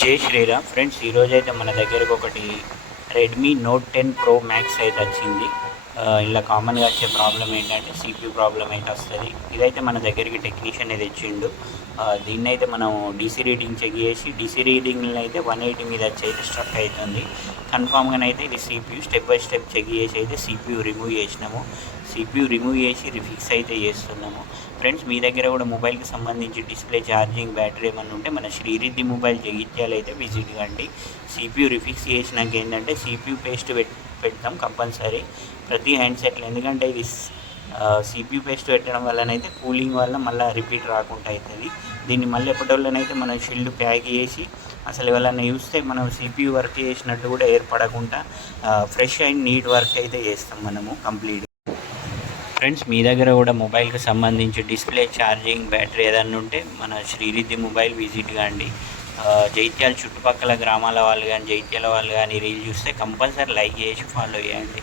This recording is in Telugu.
జై శ్రీరామ్ ఫ్రెండ్స్, ఈరోజైతే మన దగ్గరకు ఒకటి రెడ్మీ నోట్ 10 ప్రో మ్యాక్స్ అయితే వచ్చింది. ఇలా కామన్గా వచ్చే ప్రాబ్లం ఏంటంటే సిపియూ ప్రాబ్లం అయితే వస్తుంది. ఇదైతే మన దగ్గరికి టెక్నీషియన్ అయితే ఇచ్చిండు. దీన్ని అయితే మనం డీసీ రీడింగ్ చెక్ చేసి డీసీ రీడింగ్లో అయితే 180 మీద వచ్చి అయితే స్ట్రక్ అవుతుంది. కన్ఫామ్గానైతే ఇది CPU step by step check చేసి అయితే సిపియూ రిమూవ్ చేసినాము. సిపియూ రిమూవ్ చేసి రిఫిక్స్ అయితే చేస్తున్నాము. ఫ్రెండ్స్, మీ దగ్గర కూడా మొబైల్కి సంబంధించి డిస్ప్లే ఛార్జింగ్ బ్యాటరీ ఏమన్నా ఉంటే మన శ్రీరిద్ధి మొబైల్ జగిత్యాలు అయితే విజిట్ కండి. సిపియూ రిఫిక్స్ చేసినాక ఏంటంటే సిపియూ పేస్ట్ పెడతాం కంపల్సరీ ప్రతి హ్యాండ్సెట్లో. ఎందుకంటే ఇది సిపియూ పేస్ట్ పెట్టడం వల్లనైతే కూలింగ్ వల్ల మళ్ళీ రిపీట్ రాకుండా అవుతుంది. దీన్ని మళ్ళీ ఎప్పటివల్లనైతే మనం షీల్డ్ ప్యాక్ చేసి అసలు ఎవరైనా చూస్తే మనం సిపియూ వర్క్ చేసినట్టు కూడా ఏర్పడకుండా ఫ్రెష్ అండ్ నీట్ వర్క్ అయితే చేస్తాం మనము కంప్లీట్. ఫ్రెండ్స్, మీ దగ్గర కూడా మొబైల్కి సంబంధించి డిస్ప్లే ఛార్జింగ్ బ్యాటరీ ఏదన్నా ఉంటే మన శ్రీరిద్ధి మొబైల్ విజిట్ కాండి. జైత్యాల చుట్టుపక్కల గ్రామాల వాళ్ళు కానీ జైత్యాల వాళ్ళు కానీ రీల్ చూస్తే కంపల్సరీ లైక్ చేసి ఫాలో చేయండి.